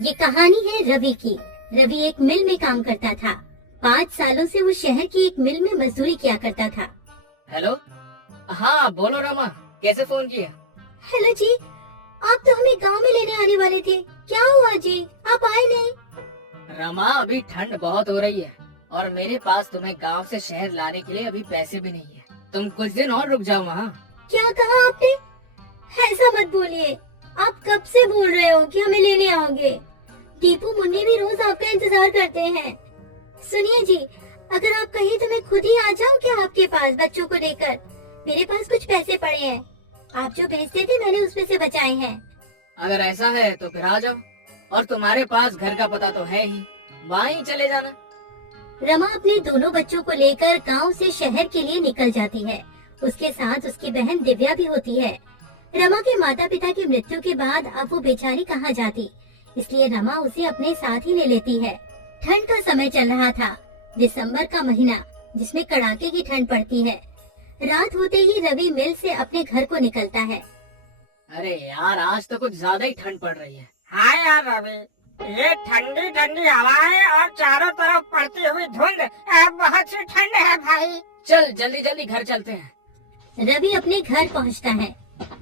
ये कहानी है रवि की। रवि एक मिल में काम करता था। 5 सालों से वो शहर की एक मिल में मजदूरी किया करता था। हेलो। हाँ बोलो रमा, कैसे फोन किया? हेलो जी, आप तो हमें गांव में लेने आने वाले थे, क्या हुआ जी, आप आए नहीं? रमा अभी ठंड बहुत हो रही है और मेरे पास तुम्हें गांव से शहर लाने के लिए अभी पैसे भी नहीं है। तुम कुछ दिन और रुक जाओ वहाँ। क्या कहा आपने? ऐसा मत बोलिए, आप कब से बोल रहे हो कि हमें लेने आओगे। दीपू मुन्नी भी रोज आपका इंतजार करते हैं। सुनिए जी, अगर आप कहीं तो मैं खुद ही आ जाऊं क्या आपके पास बच्चों को लेकर? मेरे पास कुछ पैसे पड़े हैं, आप जो भेजते थे मैंने उसमें से बचाए हैं। अगर ऐसा है तो फिर आ जाओ, और तुम्हारे पास घर का पता तो है ही, वहाँ ही चले जाना। रमा अपने दोनों बच्चों को लेकर गांव से शहर के लिए निकल जाती है। उसके साथ उसकी बहन दिव्या भी होती है। रमा के माता पिता की मृत्यु के बाद अब वो बेचारी कहाँ जाती, इसलिए रमा उसे अपने साथ ही ले लेती है। ठंड का समय चल रहा था, दिसंबर का महीना, जिसमें कड़ाके की ठंड पड़ती है। रात होते ही रवि मिल से अपने घर को निकलता है। अरे यार, आज तो कुछ ज्यादा ही ठंड पड़ रही है। हाँ यार रवि, ये ठंडी ठंडी हवाएं और चारों तरफ पड़ती हुई धुंध, बहुत सी ठंड है भाई। चल जल्दी जल्दी घर चलते हैं। रवि अपने घर पहुंचता है।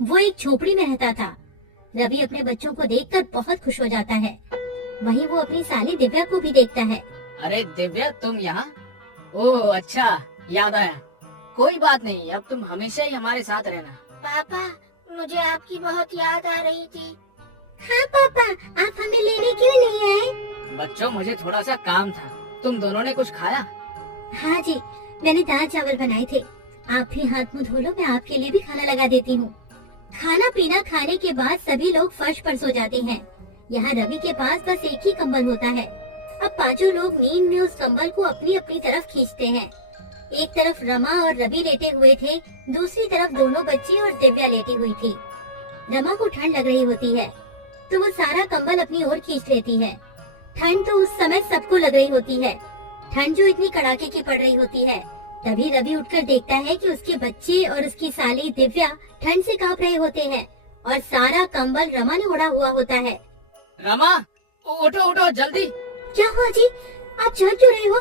वो एक झोपड़ी में रहता था। रवि अपने बच्चों को देखकर बहुत खुश हो जाता है। वहीं वो अपनी साली दिव्या को भी देखता है। अरे दिव्या, तुम यहाँ? ओह अच्छा, याद आया। कोई बात नहीं, अब तुम हमेशा ही हमारे साथ रहना। पापा, मुझे आपकी बहुत याद आ रही थी। हाँ पापा, आप हमें लेने क्यों नहीं आए? बच्चों, मुझे थोड़ा सा काम था। तुम दोनों ने कुछ खाया? हाँ जी, मैंने दाल चावल बनाए थे। आप भी हाथ मुंह धो लो, मैं आपके लिए भी खाना लगा देती हूँ। खाना पीना खाने के बाद सभी लोग फर्श पर सो जाते हैं। यहाँ रवि के पास बस एक ही कंबल होता है। अब पांचों लोग नींद में उस कंबल को अपनी अपनी तरफ खींचते हैं। एक तरफ रमा और रवि लेटे हुए थे, दूसरी तरफ दोनों बच्ची और दिव्या लेटी हुई थी। रमा को ठंड लग रही होती है तो वो सारा कंबल अपनी ओर खींच लेती है। ठंड तो उस समय सबको लग रही होती है, ठंड जो इतनी कड़ाके की पड़ रही होती है। तभी रवि उठकर देखता है कि उसके बच्चे और उसकी साली दिव्या ठंड से कांप रहे होते हैं और सारा कंबल रमा ने ओढ़ा हुआ होता है। रमा, उठो उठो जल्दी। क्या हुआ जी, आप चल क्यों रहे हो?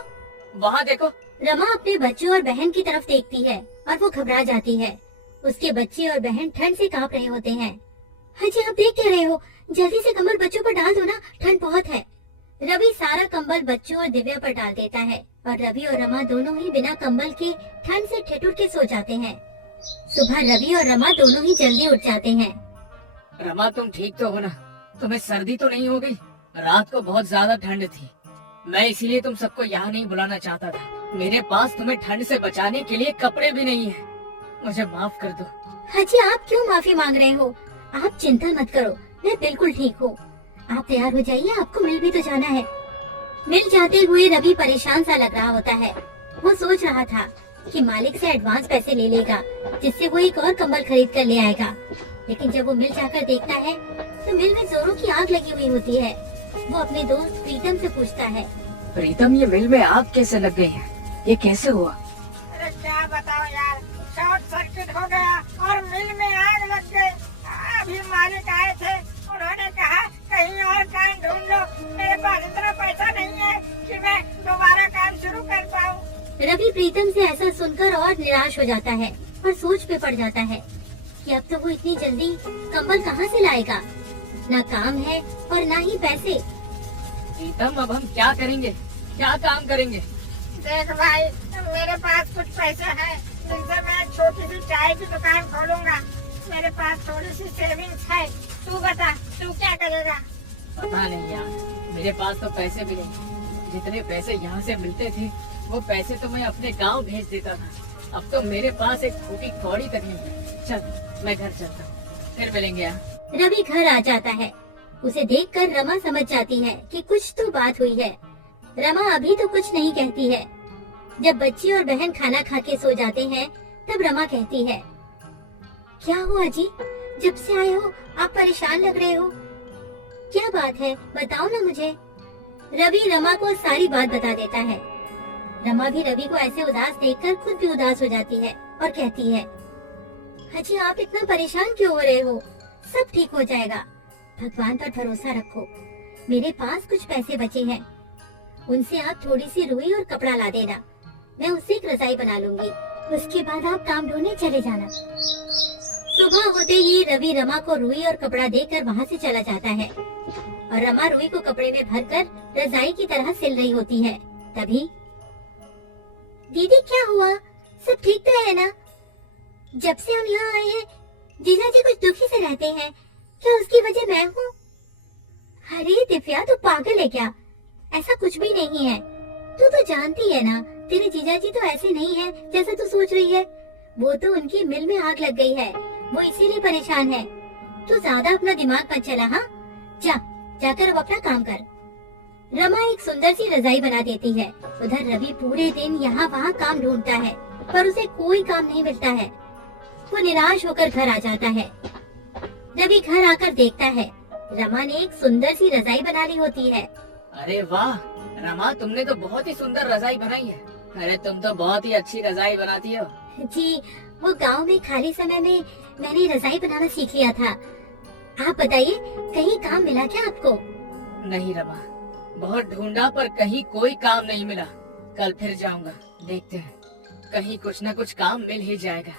वहाँ देखो। रमा अपने बच्चों और बहन की तरफ देखती है और वो घबरा जाती है। उसके बच्चे और बहन ठंड से कांप रहे होते हैं। हाँ जी, आप देख क्या रहे हो? जल्दी से कंबल बच्चों पर डाल दो ना, ठंड बहुत है। रवि सारा कंबल बच्चों और दिव्या पर डाल देता है और रवि और रमा दोनों ही बिना कंबल के ठंड से ठिठुर के सो जाते हैं। सुबह रवि और रमा दोनों ही जल्दी उठ जाते हैं। रमा, तुम ठीक तो हो ना? तुम्हें सर्दी तो नहीं हो गई? रात को बहुत ज्यादा ठंड थी, मैं इसीलिए तुम सबको यहाँ नहीं बुलाना चाहता था। मेरे पास तुम्हें ठंड से बचाने के लिए कपड़े भी नहीं है, मुझे माफ कर दो। हाँ जी, आप क्यों माफी मांग रहे हो? आप चिंता मत करो, मैं बिल्कुल ठीक हूँ। आप तैयार हो जाइए, आपको मिल भी तो जाना है। मिल जाते हुए रवि परेशान सा लग रहा होता है। वो सोच रहा था कि मालिक से एडवांस पैसे ले लेगा, जिससे वो एक और कंबल खरीद कर ले आएगा। लेकिन जब वो मिल जाकर देखता है तो मिल में जोरों की आग लगी हुई होती है। वो अपने दोस्त प्रीतम से पूछता है, प्रीतम, ये मिल में आग कैसे लग गई है? ये कैसे हुआ? अरे क्या बताओ यार, शॉर्ट सर्किट हो गया और मिल में आग लग गई। अभी मालिक आए थे, उन्होंने कहा कहीं और काम ढूंढ लो, मेरे पास इतना पैसा नहीं है कि मैं दोबारा काम शुरू कर पाऊँ। रवि प्रीतम से ऐसा सुनकर और निराश हो जाता है और सोच में पड़ जाता है कि अब तो वो इतनी जल्दी कंबल कहाँ से लाएगा। ना काम है और ना ही पैसे। प्रीतम, अब हम क्या करेंगे? क्या काम करेंगे? देख भाई, मेरे पास कुछ पैसे हैं जिनसे मैं एक छोटी सी चाय की दुकान खोलूंगा। मेरे पास थोड़ी सी सेविंग्स है, तू बता तू क्या करेगा? पता नहीं यार, मेरे पास तो पैसे भी नहीं। जितने पैसे यहाँ से मिलते थे वो पैसे तो मैं अपने गांव भेज देता था। अब तो मेरे पास एक खोटी कौड़ी तक नहीं है। चल मैं घर चलता हूँ, फिर मिलेंगे यहाँ। रवि घर आ जाता है। उसे देखकर रमा समझ जाती है कि कुछ तो बात हुई है। रमा अभी तो कुछ नहीं कहती है। जब बच्ची और बहन खाना खा के सो जाते हैं तब रमा कहती है, क्या हुआ जी, जब से आए हो आप परेशान लग रहे हो, क्या बात है बताओ ना मुझे। रवि रमा को सारी बात बता देता है। रमा भी रवि को ऐसे उदास देखकर खुद भी उदास हो जाती है और कहती है, हाजी आप इतना परेशान क्यों हो रहे हो, सब ठीक हो जाएगा, भगवान पर भरोसा रखो। मेरे पास कुछ पैसे बचे हैं, उनसे आप थोड़ी सी रुई और कपड़ा ला देना, मैं उससे एक रजाई बना लूंगी। उसके बाद आप काम ढूंढने चले जाना। सुबह होते ही रवि रमा को रुई और कपड़ा देकर वहाँ से चला जाता है और रमा रुई को कपड़े में भरकर रजाई की तरह सिल रही होती है। तभी दीदी क्या हुआ, सब ठीक तो है ना? जब से हम यहाँ आए हैं जीजा जी कुछ दुखी से रहते हैं, क्या उसकी वजह मैं हूँ? अरे दिव्या तू पागल है क्या? ऐसा कुछ भी नहीं है, तू तो जानती है ना तेरे जीजा जी तो ऐसे नहीं है जैसा तू सोच रही है। वो तो उनकी मिल में आग लग गई है, वो इसीलिए परेशान है। तू ज्यादा अपना दिमाग मत चला, हाँ? जाकर अब अपना काम कर। रमा एक सुंदर सी रजाई बना देती है। उधर रवि पूरे दिन यहाँ वहाँ काम ढूंढता है पर उसे कोई काम नहीं मिलता है। वो निराश होकर घर आ जाता है। रवि घर आकर देखता है रमा ने एक सुंदर सी रजाई बना ली होती है। अरे वाह रमा, तुमने तो बहुत ही सुंदर रजाई बनाई है। अरे तुम तो बहुत ही अच्छी रजाई बनाती हो। जी, वो गांव में खाली समय में मैंने रजाई बनाना सीख लिया था। आप बताइए कहीं काम मिला क्या आपको? नहीं रमा, बहुत ढूंढा पर कहीं कोई काम नहीं मिला। कल फिर जाऊंगा, देखते हैं कहीं कुछ न कुछ काम मिल ही जाएगा।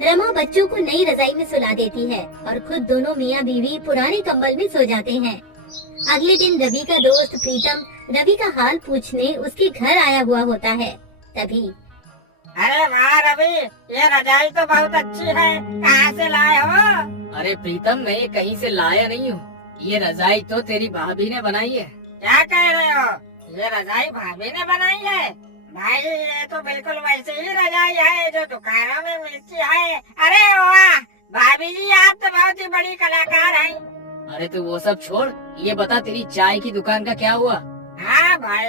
रमा बच्चों को नई रजाई में सुला देती है और खुद दोनों मियाँ बीवी पुराने कंबल में सो जाते हैं। अगले दिन रवि का दोस्त प्रीतम रवि का हाल पूछने उसके घर आया हुआ होता है। तभी अरे वाह रवि, ये रजाई तो बहुत अच्छी है, कहाँ से लाए हो? अरे प्रीतम, मैं ये कहीं से लाया नहीं हूँ। ये रजाई तो तेरी भाभी ने बनाई है। क्या कह रहे हो? ये रजाई भाभी ने बनाई है? भाई ये तो बिल्कुल वैसी ही रजाई है जो दुकानों में मिलती है। अरे वाह भाभी जी, आप तो बहुत ही बड़ी कलाकार हैं। अरे तू वो सब छोड़, ये बता तेरी चाय की दुकान का क्या हुआ? हाँ भाई,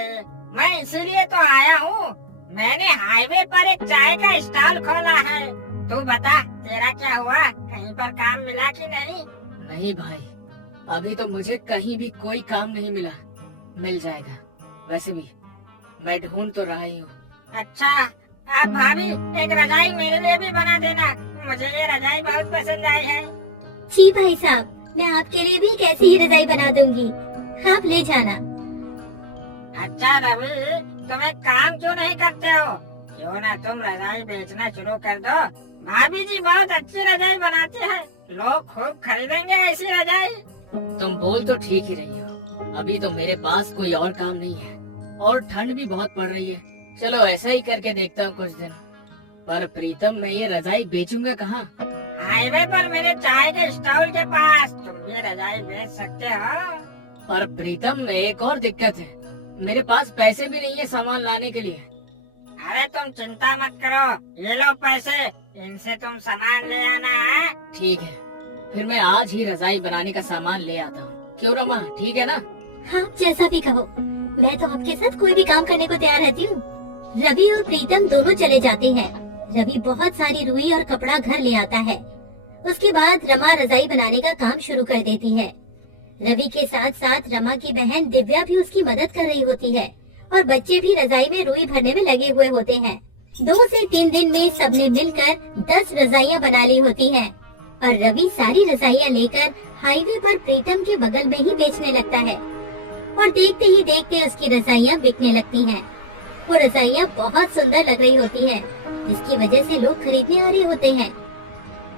मैं इसीलिए तो आया हूँ। मैंने हाईवे पर एक चाय का स्टॉल खोला है। तू बता तेरा क्या हुआ, कहीं पर काम मिला कि नहीं? नहीं भाई, अभी तो मुझे कहीं भी कोई काम नहीं मिला। मिल जाएगा, वैसे भी मैं ढूंढ तो रहा ही हूँ। अच्छा, आप भाभी एक रजाई मेरे लिए भी बना देना, मुझे ये रजाई बहुत पसंद आई है। जी भाई साहब, मैं आपके लिए भी एक ऐसी ही रजाई बना दूंगी, आप ले जाना। अच्छा रवि, तुम एक काम क्यों नहीं करते हो? क्यों ना तुम रजाई बेचना शुरू कर दो। भाभी जी बहुत अच्छी रजाई बनाती है, लोग खूब खरीदेंगे ऐसी रजाई। तुम बोल तो ठीक ही रही हो, अभी तो मेरे पास कोई और काम नहीं है और ठंड भी बहुत पड़ रही है। चलो ऐसा ही करके देखता हूँ कुछ दिन। पर प्रीतम, मैं ये रजाई बेचूंगा कहाँ? हाईवे पर मेरे चाय के स्टॉल के पास तुम ये रजाई बेच सकते हो। पर प्रीतम, एक और दिक्कत है, मेरे पास पैसे भी नहीं है सामान लाने के लिए। अरे तुम चिंता मत करो, ये लो पैसे, इनसे तुम सामान ले आना है। ठीक है, फिर मैं आज ही रजाई बनाने का सामान ले आता हूँ। क्यों रमा, ठीक है ना? हाँ, जैसा भी कहो, मैं तो आपके साथ कोई भी काम करने को तैयार रहती हूँ। रवि और प्रीतम दोनों चले जाते हैं। रवि बहुत सारी रुई और कपड़ा घर ले आता है। उसके बाद रमा रजाई बनाने का काम शुरू कर देती है। रवि के साथ साथ रमा की बहन दिव्या भी उसकी मदद कर रही होती है और बच्चे भी रजाई में रुई भरने में लगे हुए होते हैं। 2 से 3 दिन में सबने मिलकर 10 रजाइयाँ बना ली होती हैं और रवि सारी रजाइयाँ लेकर हाईवे पर प्रीतम के बगल में ही बेचने लगता है और देखते ही देखते उसकी रजाइयाँ बिकने लगती हैं। वो रजाइयाँ बहुत सुंदर लग रही होती हैं, जिसकी वजह से लोग खरीदने आ रहे होते हैं।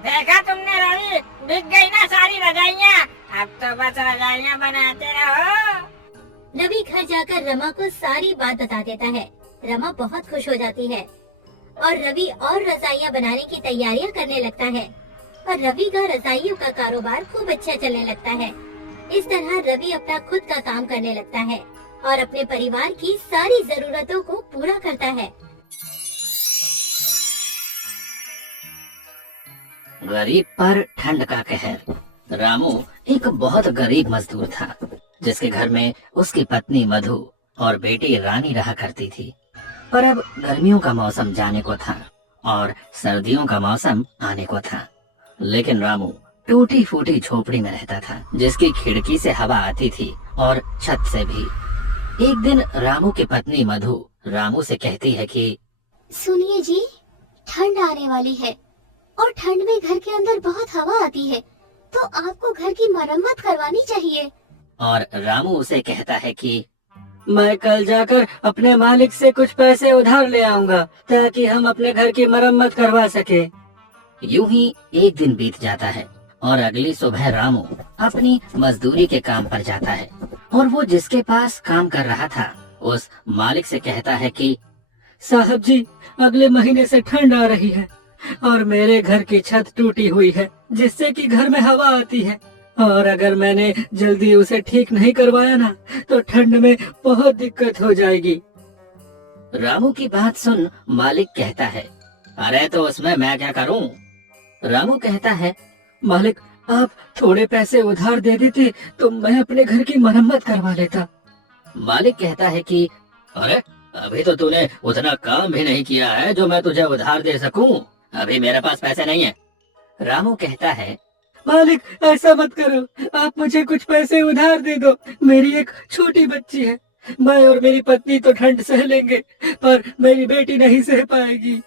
देखा तुमने रवि, बिक गई ना सारी रजाइयाँ। अब तो बस रजाइयाँ बनाते रहो। रवि घर जाकर रमा को सारी बात बता देता है। रमा बहुत खुश हो जाती है और रवि और रजाइयाँ बनाने की तैयारियां करने लगता है और रवि का रजाइयों का कारोबार खूब अच्छा चलने लगता है। इस तरह रवि अपना खुद का काम करने लगता है और अपने परिवार की सारी जरूरतों को पूरा करता है। गरीब पर ठंड का कहर। रामू एक बहुत गरीब मजदूर था, जिसके घर में उसकी पत्नी मधु और बेटी रानी रहा करती थी। पर अब गर्मियों का मौसम जाने को था और सर्दियों का मौसम आने को था, लेकिन रामू टूटी फूटी झोपड़ी में रहता था, जिसकी खिड़की से हवा आती थी और छत से भी। एक दिन रामू की पत्नी मधु रामू से कहती है कि सुनिए जी, ठंड आने वाली है और ठंड में घर के अंदर बहुत हवा आती है, तो आपको घर की मरम्मत करवानी चाहिए। और रामू उसे कहता है कि मैं कल जाकर अपने मालिक से कुछ पैसे उधार ले आऊंगा ताकि हम अपने घर की मरम्मत करवा सके। यूं ही एक दिन बीत जाता है और अगली सुबह रामू अपनी मजदूरी के काम पर जाता है और वो जिसके पास काम कर रहा था उस मालिक से कहता है कि साहब जी, अगले महीने से ठंड आ रही है और मेरे घर की छत टूटी हुई है जिससे कि घर में हवा आती है, और अगर मैंने जल्दी उसे ठीक नहीं करवाया ना तो ठंड में बहुत दिक्कत हो जाएगी। रामू की बात सुन मालिक कहता है, अरे तो उसमें मैं क्या करूं? रामू कहता है, मालिक आप थोड़े पैसे उधार दे देते तो मैं अपने घर की मरम्मत करवा लेता। मालिक कहता है कि अरे अभी तो तूने उतना काम भी नहीं किया है जो मैं तुझे उधार दे सकूं, अभी मेरे पास पैसे नहीं है। रामू कहता है, मालिक ऐसा मत करो, आप मुझे कुछ पैसे उधार दे दो, मेरी एक छोटी बच्ची है, मैं और मेरी पत्नी तो ठंड सह लेंगे पर मेरी बेटी नहीं सह पाएगी।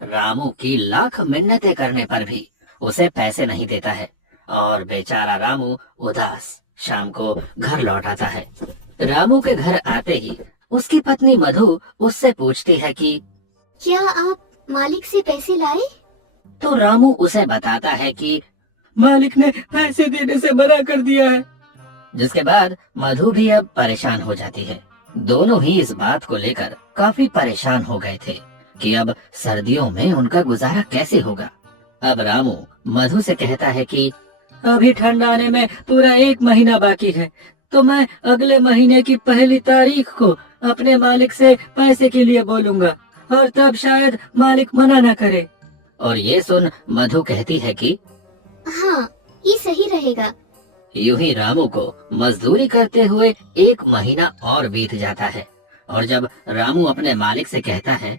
रामू की लाख मिन्नतें करने पर भी उसे पैसे नहीं देता है और बेचारा रामू उदास शाम को घर लौट आता है। रामू के घर आते ही उसकी पत्नी मधु उससे पूछती है कि क्या आप मालिक से पैसे लाए? तो रामू उसे बताता है कि मालिक ने पैसे देने से मना कर दिया है। जिसके बाद मधु भी अब परेशान हो जाती है। दोनों ही इस बात को लेकर काफी परेशान हो गए थे कि अब सर्दियों में उनका गुजारा कैसे होगा। अब रामू मधु से कहता है कि अभी ठंड आने में पूरा 1 महीना बाकी है, तो मैं अगले महीने की पहली तारीख को अपने मालिक से पैसे के लिए बोलूंगा और तब शायद मालिक मना न करे। और ये सुन मधु कहती है कि हाँ, ये सही रहेगा। यूं ही रामू को मजदूरी करते हुए 1 महीना और बीत जाता है और जब रामू अपने मालिक से कहता है,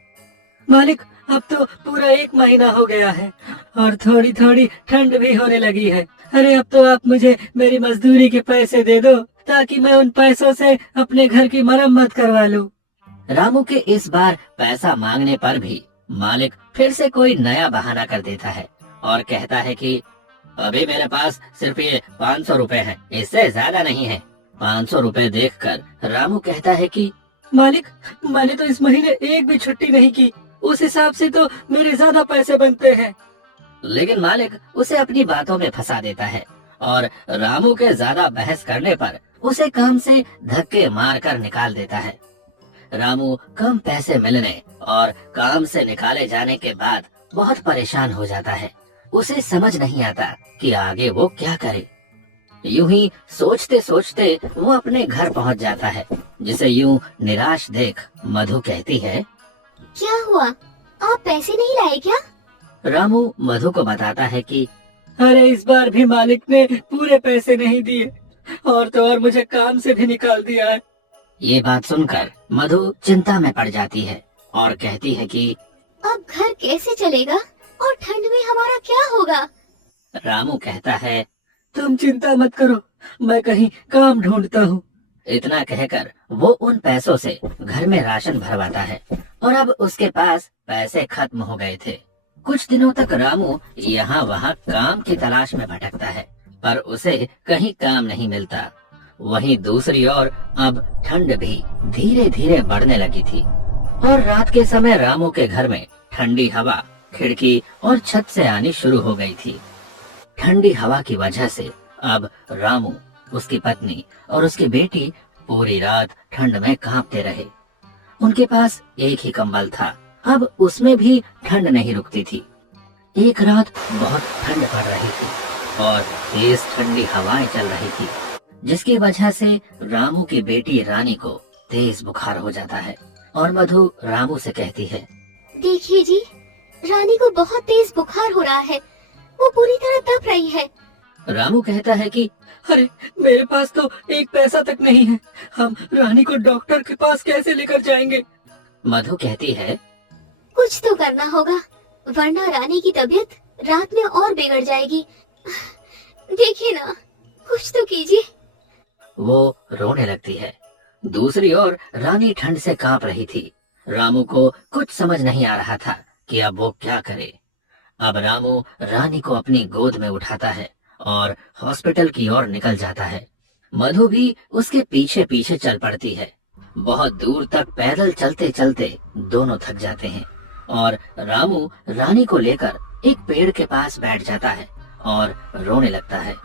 मालिक अब तो पूरा 1 महीना हो गया है और थोड़ी थोड़ी ठंड भी होने लगी है, अरे अब तो आप मुझे मेरी मजदूरी के पैसे दे दो ताकि मैं उन पैसों से अपने घर की मरम्मत करवा लूं। रामू के इस बार पैसा मांगने पर भी मालिक फिर से कोई नया बहाना कर देता है और कहता है कि अभी मेरे पास सिर्फ ये 500 रुपए है, इससे ज्यादा नहीं है। 500 रुपए देखकर रामू कहता है कि मालिक मैंने तो इस महीने एक भी छुट्टी नहीं की, उस हिसाब से तो मेरे ज्यादा पैसे बनते हैं। लेकिन मालिक उसे अपनी बातों में फंसा देता है और रामू के ज्यादा बहस करने पर उसे काम से धक्के मार कर निकाल देता है। रामू कम पैसे मिलने और काम से निकाले जाने के बाद बहुत परेशान हो जाता है। उसे समझ नहीं आता कि आगे वो क्या करे। यूं ही सोचते सोचते वो अपने घर पहुंच जाता है, जिसे यूं निराश देख मधु कहती है, क्या हुआ, आप पैसे नहीं लाए क्या? रामू मधु को बताता है कि अरे इस बार भी मालिक ने पूरे पैसे नहीं दिए और तो और मुझे काम से भी निकाल दिया है। ये बात सुनकर मधु चिंता में पड़ जाती है और कहती है कि अब घर कैसे चलेगा और ठंड में हमारा क्या होगा? रामू कहता है, तुम चिंता मत करो, मैं कहीं काम ढूंढता हूँ। इतना कहकर वो उन पैसों से घर में राशन भरवाता है और अब उसके पास पैसे खत्म हो गए थे। कुछ दिनों तक रामू यहाँ वहाँ काम की तलाश में भटकता है पर उसे कहीं काम नहीं मिलता। वहीं दूसरी ओर अब ठंड भी धीरे धीरे बढ़ने लगी थी और रात के समय रामू के घर में ठंडी हवा खिड़की और छत से आनी शुरू हो गई थी। ठंडी हवा की वजह से अब रामू, उसकी पत्नी और उसकी बेटी पूरी रात ठंड में कांपते रहे। उनके पास एक ही कंबल था, अब उसमें भी ठंड नहीं रुकती थी। एक रात बहुत ठंड पड़ रही थी और तेज ठंडी हवाएं चल रही थी, जिसकी वजह से रामू की बेटी रानी को तेज बुखार हो जाता है और मधु रामू से कहती है, देखिए जी, रानी को बहुत तेज बुखार हो रहा है, वो पूरी तरह तप रही है। रामू कहता है कि अरे मेरे पास तो एक पैसा तक नहीं है, हम रानी को डॉक्टर के पास कैसे लेकर जाएंगे? मधु कहती है, कुछ तो करना होगा वरना रानी की तबीयत रात में और बिगड़ जाएगी। देखिए ना, कुछ तो कीजिए। वो रोने लगती है। दूसरी ओर रानी ठंड से कांप रही थी। रामू को कुछ समझ नहीं आ रहा था कि अब वो क्या करे। अब रामू रानी को अपनी गोद में उठाता है और हॉस्पिटल की ओर निकल जाता है। मधु भी उसके पीछे पीछे चल पड़ती है। बहुत दूर तक पैदल चलते चलते दोनों थक जाते हैं और रामू रानी को लेकर एक पेड़ के पास बैठ जाता है और रोने लगता है।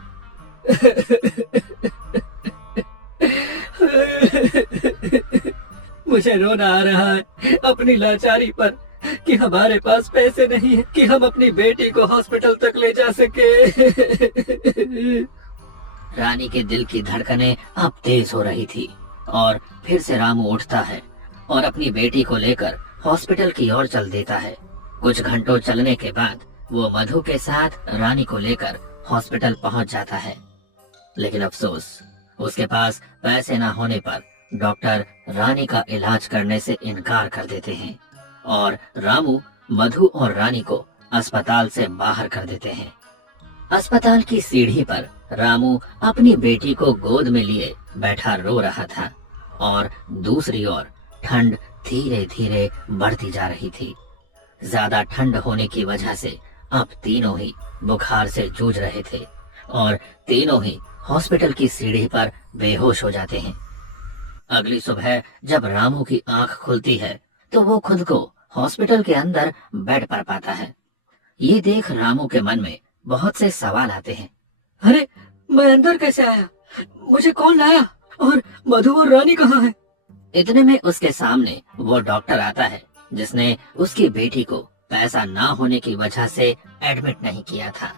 मुझे रोना आ रहा है अपनी लाचारी पर कि हमारे पास पैसे नहीं है कि हम अपनी बेटी को हॉस्पिटल तक ले जा सके। रानी के दिल की धड़कनें अब तेज हो रही थी और फिर से रामू उठता है और अपनी बेटी को लेकर हॉस्पिटल की ओर चल देता है। कुछ घंटों चलने के बाद वो मधु के साथ रानी को लेकर हॉस्पिटल पहुंच जाता है, लेकिन अफसोस उसके पास पैसे न होने पर डॉक्टर रानी का इलाज करने से इनकार कर देते हैं और रामू, मधु और रानी को अस्पताल से बाहर कर देते हैं। अस्पताल की सीढ़ी पर रामू अपनी बेटी को गोद में लिए बैठा रो रहा था और दूसरी ओर ठंड धीरे धीरे बढ़ती जा रही थी। ज्यादा ठंड होने की वजह से अब तीनों ही बुखार से जूझ रहे थे और तीनों ही हॉस्पिटल की सीढ़ी पर बेहोश हो जाते हैं। अगली सुबह जब रामू की आंख खुलती है तो वो खुद को हॉस्पिटल के अंदर बेड पर पाता है। ये देख रामू के मन में बहुत से सवाल आते हैं। अरे, मैं अंदर कैसे आया? मुझे कौन लाया? और मधु और रानी कहाँ हैं? इतने में उसके सामने वो डॉक्टर आता है जिसने उसकी बेटी को पैसा ना होने की वजह से एडमिट नहीं किया था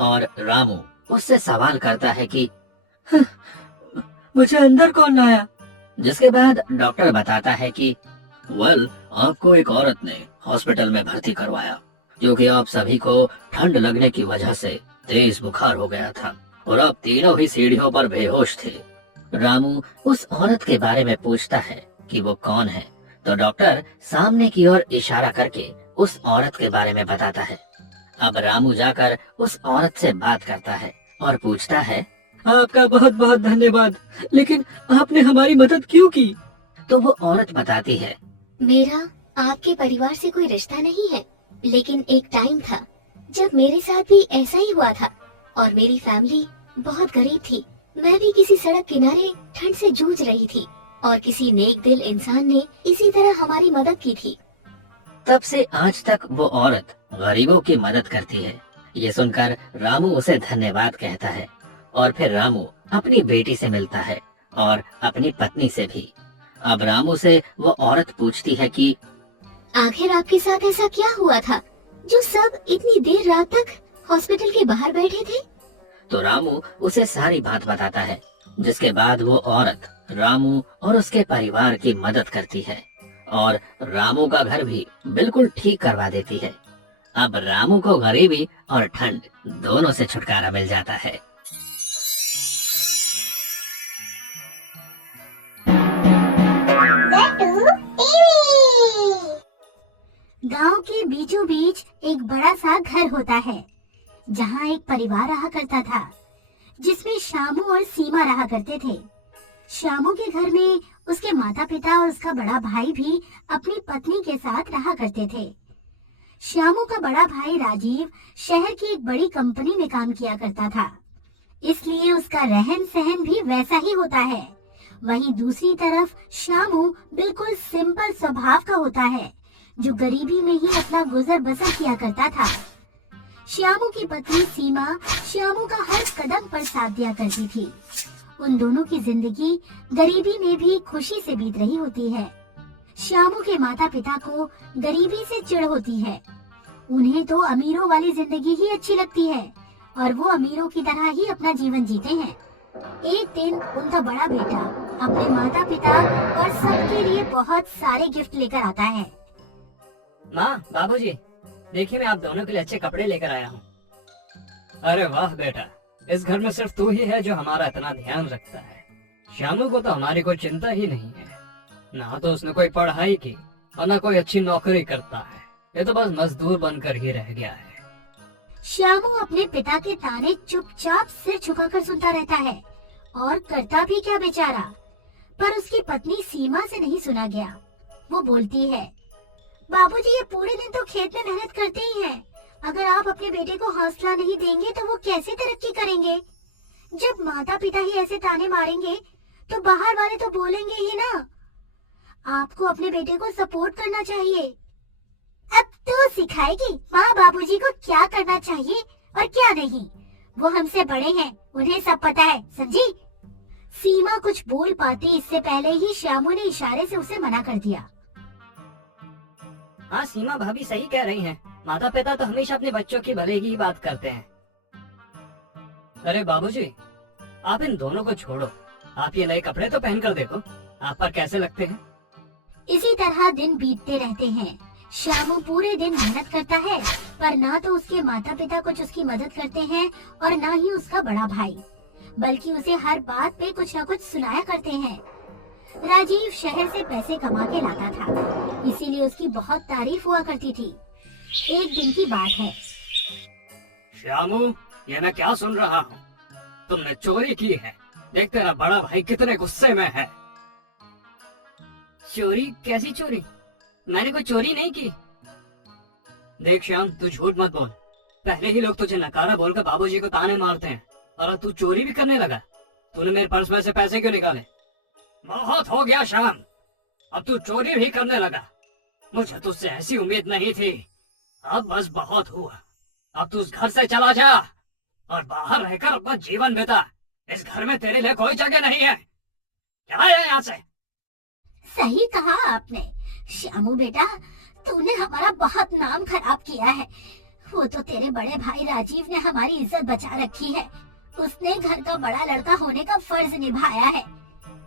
और रामू उससे सवाल करता है कि मुझे अंदर कौन लाया? जिसके बाद डॉक्टर बताता है कि आपको एक औरत ने हॉस्पिटल में भर्ती करवाया क्योंकि आप सभी को ठंड लगने की वजह से तेज बुखार हो गया था और आप तीनों ही सीढ़ियों पर बेहोश थे। रामू उस औरत के बारे में पूछता है कि वो कौन है, तो डॉक्टर सामने की ओर इशारा करके उस औरत के बारे में बताता है। अब रामू जाकर उस औरत से बात करता है और पूछता है, आपका बहुत बहुत धन्यवाद, लेकिन आपने हमारी मदद क्यों की? तो वो औरत बताती है, मेरा आपके परिवार से कोई रिश्ता नहीं है, लेकिन एक टाइम था जब मेरे साथ भी ऐसा ही हुआ था और मेरी फैमिली बहुत गरीब थी। मैं भी किसी सड़क किनारे ठंड से जूझ रही थी और किसी नेक दिल इंसान ने इसी तरह हमारी मदद की थी। तब से आज तक वो औरत गरीबों की मदद करती है। ये सुनकर रामू उसे धन्यवाद कहता है और फिर रामू अपनी बेटी से मिलता है और अपनी पत्नी से भी। अब रामू से वो औरत पूछती है कि आखिर आपके साथ ऐसा क्या हुआ था जो सब इतनी देर रात तक हॉस्पिटल के बाहर बैठे थे? तो रामू उसे सारी बात बताता है, जिसके बाद वो औरत रामू और उसके परिवार की मदद करती है और रामू का घर भी बिल्कुल ठीक करवा देती है। अब रामू को गरीबी और ठंड दोनों से छुटकारा मिल जाता है। गांव के बीचों बीच एक बड़ा सा घर होता है जहां एक परिवार रहा करता था जिसमें शामू और सीमा रहा करते थे। शामू के घर में उसके माता पिता और उसका बड़ा भाई भी अपनी पत्नी के साथ रहा करते थे। शामू का बड़ा भाई राजीव शहर की एक बड़ी कंपनी में काम किया करता था, इसलिए उसका रहन सहन भी वैसा ही होता है। वहीं दूसरी तरफ शामू बिल्कुल सिंपल स्वभाव का होता है जो गरीबी में ही अपना गुजर बसर किया करता था। श्यामू की पत्नी सीमा श्यामू का हर कदम पर साथ दिया करती थी। उन दोनों की जिंदगी गरीबी में भी खुशी से बीत रही होती है। श्यामू के माता पिता को गरीबी से चिढ़ होती है। उन्हें तो अमीरों वाली जिंदगी ही अच्छी लगती है और वो अमीरों की तरह ही अपना जीवन जीते हैं। एक दिन उनका बड़ा बेटा अपने माता पिता और सबके लिए बहुत सारे गिफ्ट लेकर आता है। माँ, बाबूजी, देखिए मैं आप दोनों के लिए अच्छे कपड़े लेकर आया हूँ। अरे वाह बेटा, इस घर में सिर्फ तू ही है जो हमारा इतना ध्यान रखता है। श्यामू को तो हमारी कोई चिंता ही नहीं है, ना तो उसने कोई पढ़ाई की और ना कोई अच्छी नौकरी करता है। ये तो बस मजदूर बनकर ही रह गया है। श्यामू अपने पिता के ताने चुपचाप सिर झुकाकर सुनता रहता है और करता भी क्या बेचारा। पर उसकी पत्नी सीमा से नहीं सुना गया। वो बोलती है, बाबूजी ये पूरे दिन तो खेत में मेहनत करते ही हैं। अगर आप अपने बेटे को हौसला नहीं देंगे तो वो कैसे तरक्की करेंगे? जब माता पिता ही ऐसे ताने मारेंगे तो बाहर वाले तो बोलेंगे ही ना। आपको अपने बेटे को सपोर्ट करना चाहिए। अब तो सिखाएगी माँ बाबूजी को क्या करना चाहिए और क्या नहीं। वो हमसे बड़े हैं, उन्हें सब पता है, समझी? सीमा कुछ बोल पाती इससे पहले ही श्यामू ने इशारे से उसे मना कर दिया। हाँ सीमा भाभी सही कह रही हैं। माता पिता तो हमेशा अपने बच्चों की भले की ही बात करते हैं। अरे बाबूजी, आप इन दोनों को छोड़ो, आप ये नए कपड़े तो पहन कर देखो, आप पर कैसे लगते हैं। इसी तरह दिन बीतते रहते हैं। श्यामू पूरे दिन मेहनत करता है, पर ना तो उसके माता पिता कुछ उसकी मदद करते हैं और ना ही उसका बड़ा भाई, बल्कि उसे हर बात पे कुछ न कुछ सुनाया करते हैं। राजीव शहर से पैसे कमा के लाता था, इसीलिए उसकी बहुत तारीफ हुआ करती थी। एक दिन की बात है। श्यामू, ये मैं क्या सुन रहा हूँ? तुमने चोरी की है। देख तेरा बड़ा भाई कितने गुस्से में है। चोरी? कैसी चोरी? मैंने कोई चोरी नहीं की। देख श्याम, तू झूठ मत बोल। पहले ही लोग तुझे नकारा बोलकर बाबूजी को ताने मारते हैं, और अब तू चोरी भी करने लगा। तूने मेरे पर्स में से पैसे क्यों निकाले? बहुत हो गया श्याम, अब तू चोरी भी करने लगा। मुझे तुझसे ऐसी उम्मीद नहीं थी। अब बस बहुत हुआ। अब तू उस घर से चला जा और बाहर रहकर अपना जीवन बिता। इस घर में तेरे लिए कोई जगह नहीं है। चला जा यहाँ से। सही कहा आपने श्यामू बेटा, तूने हमारा बहुत नाम खराब किया है। वो तो तेरे बड़े भाई राजीव ने हमारी इज्जत बचा रखी है। उसने घर का बड़ा लड़का होने का फर्ज निभाया है,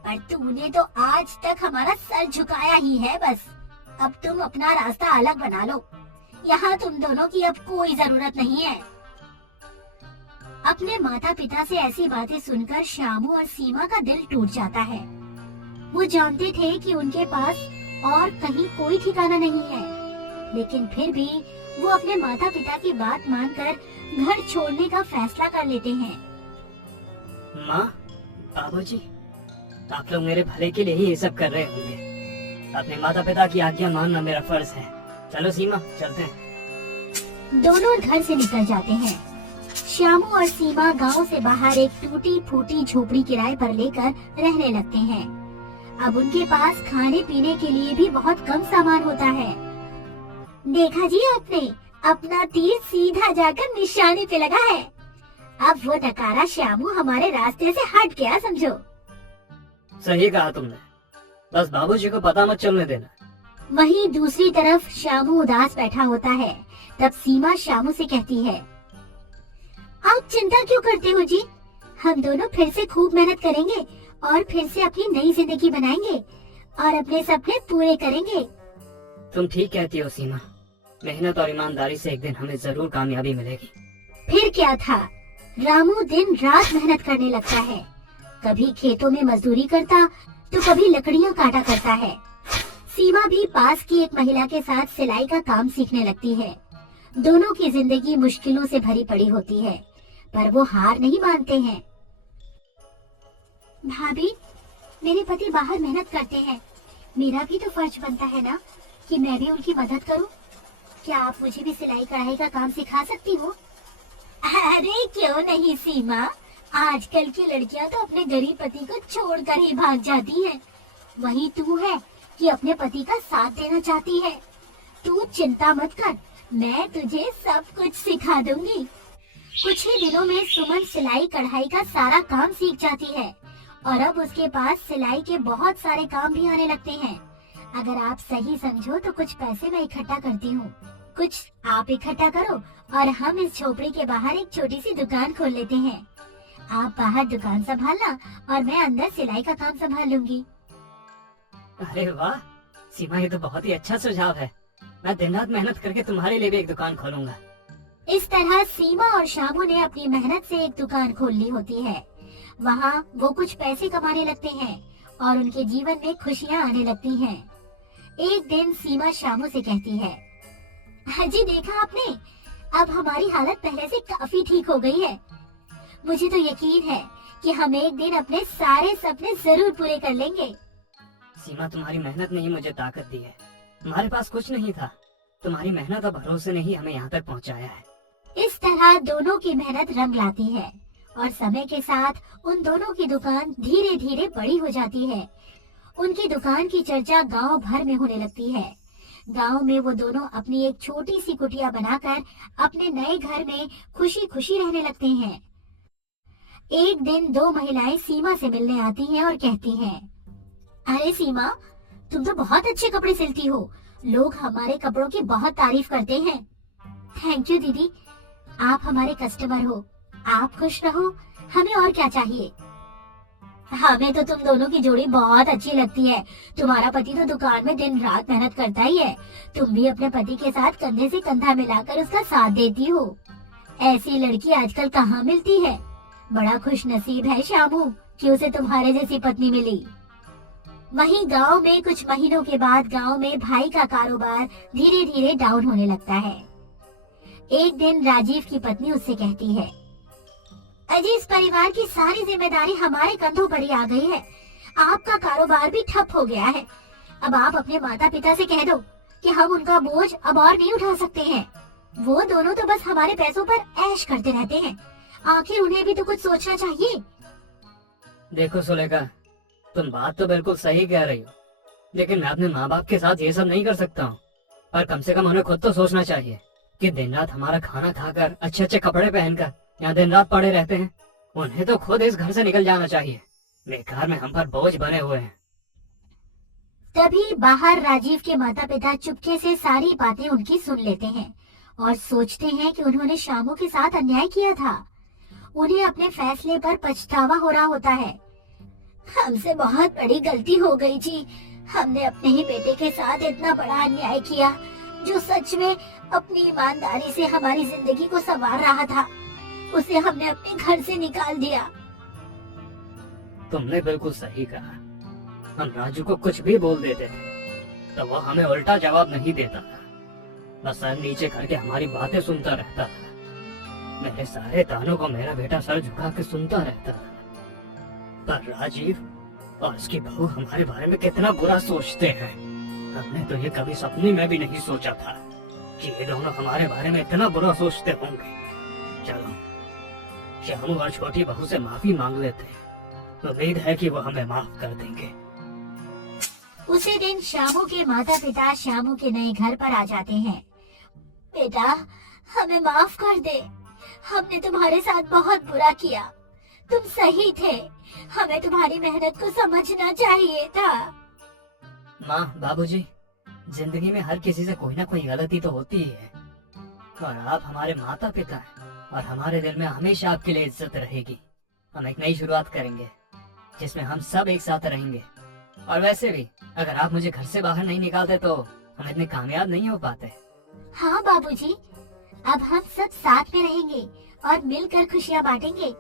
पर तूने तो आज तक हमारा सर झुकाया ही है। बस अब तुम अपना रास्ता अलग बना लो। यहाँ तुम दोनों की अब कोई जरूरत नहीं है। अपने माता पिता से ऐसी बातें सुनकर श्यामू और सीमा का दिल टूट जाता है। वो जानते थे कि उनके पास और कहीं कोई ठिकाना नहीं है, लेकिन फिर भी वो अपने माता पिता की बात मानकर घर छोड़ने का फैसला कर लेते हैं। माँ, बाबूजी, आप लोग मेरे भले के लिए ही ये सब कर रहे होंगे। अपने माता पिता की आज्ञा मानना मेरा फर्ज है। चलो सीमा, चलते हैं। दोनों घर से निकल जाते हैं। श्यामू और सीमा गांव से बाहर एक टूटी फूटी झोपड़ी किराए पर लेकर रहने लगते हैं। अब उनके पास खाने पीने के लिए भी बहुत कम सामान होता है। देखा जी आपने, अपना तीर सीधा जाकर निशाने पे लगा है। अब वो नकारा श्यामू हमारे रास्ते से हट गया, समझो। सही कहा तुमने, बस बाबूजी को पता मत चलने देना। वहीं दूसरी तरफ श्यामू उदास बैठा होता है। तब सीमा श्यामू से कहती है, आप चिंता क्यों करते हो जी? हम दोनों फिर से खूब मेहनत करेंगे और फिर से अपनी नई जिंदगी बनाएंगे और अपने सपने पूरे करेंगे। तुम ठीक कहती हो सीमा, मेहनत और ईमानदारी से एक दिन हमें जरूर कामयाबी मिलेगी। फिर क्या था, रामू दिन रात मेहनत करने लगता है। कभी खेतों में मजदूरी करता तो कभी लकड़ियाँ काटा करता है। सीमा भी पास की एक महिला के साथ सिलाई का काम सीखने लगती है। दोनों की जिंदगी मुश्किलों से भरी पड़ी होती है, पर वो हार नहीं मानते हैं। भाभी, मेरे पति बाहर मेहनत करते हैं, मेरा भी तो फर्ज बनता है ना कि मैं भी उनकी मदद करूं। क्या आप मुझे भी सिलाई कढ़ाई का काम सिखा सकती हो? अरे क्यों नहीं सीमा, आजकल की लड़कियां तो अपने गरीब पति को छोड़कर ही भाग जाती हैं। वही तू है कि अपने पति का साथ देना चाहती है। तू चिंता मत कर, मैं तुझे सब कुछ सिखा दूंगी। कुछ ही दिनों में सुमन सिलाई कढ़ाई का सारा काम सीख जाती है और अब उसके पास सिलाई के बहुत सारे काम भी आने लगते हैं। अगर आप सही समझो तो कुछ पैसे मैं इकट्ठा करती हूँ, कुछ आप इकट्ठा करो और हम इस झोपड़ी के बाहर एक छोटी सी दुकान खोल लेते हैं। आप बाहर दुकान संभालना और मैं अंदर सिलाई का काम संभाल लूंगी। अरे वाह सीमा, ये तो बहुत ही अच्छा सुझाव है। मैं दिन रात मेहनत करके तुम्हारे लिए भी एक दुकान खोलूंगा। इस तरह सीमा और शामू ने अपनी मेहनत से एक दुकान खोल ली होती है। वहाँ वो कुछ पैसे कमाने लगते हैं और उनके जीवन में खुशियाँ आने लगती हैं। एक दिन सीमा शामू से कहती है, हाजी देखा आपने, अब हमारी हालत पहले से काफी ठीक हो गई है। मुझे तो यकीन है कि हम एक दिन अपने सारे सपने जरूर पूरे कर लेंगे। सीमा, तुम्हारी मेहनत ने ही मुझे ताकत दी है। हमारे पास कुछ नहीं था, तुम्हारी मेहनत और भरोसे ने ही हमें यहाँ तक पहुँचाया है। इस तरह दोनों की मेहनत रंग लाती है और समय के साथ उन दोनों की दुकान धीरे धीरे बड़ी हो जाती है। उनकी दुकान की चर्चा गांव भर में होने लगती है। गांव में वो दोनों अपनी एक छोटी सी कुटिया बनाकर अपने नए घर में खुशी खुशी रहने लगते हैं। एक दिन दो महिलाएं सीमा से मिलने आती हैं और कहती हैं, अरे सीमा, तुम तो बहुत अच्छे कपड़े सिलती हो। लोग हमारे कपड़ों की बहुत तारीफ करते हैं। थैंक यू दीदी, आप हमारे कस्टमर हो। आप खुश रहो, हमें और क्या चाहिए। हमें तो तुम दोनों की जोड़ी बहुत अच्छी लगती है। तुम्हारा पति तो दुकान में दिन रात मेहनत करता ही है। तुम भी अपने पति के साथ कंधे से कंधा मिलाकर उसका साथ देती हो। ऐसी लड़की आजकल कहाँ मिलती है। बड़ा खुश नसीब है श्यामू कि उसे तुम्हारे जैसी पत्नी मिली। वहीं गांव में कुछ महीनों के बाद गांव में भाई का कारोबार धीरे धीरे डाउन होने लगता है। एक दिन राजीव की पत्नी उससे कहती है, अजी, इस परिवार की सारी जिम्मेदारी हमारे कंधों पर ही आ गई है। आपका कारोबार भी ठप हो गया है। अब आप अपने माता पिता से कह दो कि हम उनका बोझ अब और नहीं उठा सकते हैं। वो दोनों तो बस हमारे पैसों पर ऐश करते रहते हैं। आखिर उन्हें भी तो कुछ सोचना चाहिए। देखो सुलेखा, तुम बात तो बिल्कुल सही कह रही हो, लेकिन मैं अपने माँ बाप के साथ ये सब नहीं कर सकता हूँ। पर कम से कम उन्हें खुद तो सोचना चाहिए कि दिन रात हमारा खाना खाकर अच्छे अच्छे कपड़े पहनकर यहाँ दिन रात पड़े रहते हैं। उन्हें तो खुद इस घर से निकल जाना चाहिए। बेकार में हम पर बोझ बने हुए हैं। तभी बाहर राजीव के माता पिता चुपके से सारी बातें उनकी सुन लेते हैं और सोचते हैं कि उन्होंने शामू के साथ अन्याय किया था। उन्हें अपने फैसले पर पछतावा हो रहा होता है। हमसे बहुत बड़ी गलती हो गई जी। हमने अपने ही बेटे के साथ इतना बड़ा अन्याय किया, जो सच में अपनी ईमानदारी से हमारी जिंदगी को संवार रहा था। उसे हमने अपने घर से निकाल दिया। तुमने बिल्कुल सही कहा। हम राजू को कुछ भी बोल देते थे तो वो हमें उल्टा जवाब नहीं देता था, बस सर नीचे करके हमारी बातें सुनता रहता था। मेरे सारे तानों को मेरा बेटा सर झुका के सुनता रहता था। पर राजीव और उसकी बहू हमारे बारे में कितना बुरा सोचते हैं। हमने तो ये कभी सपने में भी नहीं सोचा था कि ये दोनों हमारे बारे में इतना बुरा सोचते होंगे। चलो श्यामू और छोटी बहू से माफी मांग लेते हैं। उम्मीद है कि वो हमें माफ कर देंगे। उसी दिन श्यामू के माता पिता श्यामू के नए घर पर आ जाते हैं। बेटा, हमें माफ कर दे। हमने तुम्हारे साथ बहुत बुरा किया। तुम सही थे। हमें तुम्हारी मेहनत को समझना चाहिए था। माँ, बाबूजी, जिंदगी में हर किसी से कोई ना कोई गलती तो होती ही है, और आप हमारे माता पिता हैं और हमारे दिल में हमेशा आपके लिए इज्जत रहेगी। हम एक नई शुरुआत करेंगे जिसमें हम सब एक साथ रहेंगे। और वैसे भी अगर आप मुझे घर से बाहर नहीं निकालते तो हम इतने कामयाब नहीं हो पाते। हाँ बाबूजी, अब हम सब साथ में रहेंगे और मिलकर खुशियाँ बांटेंगे।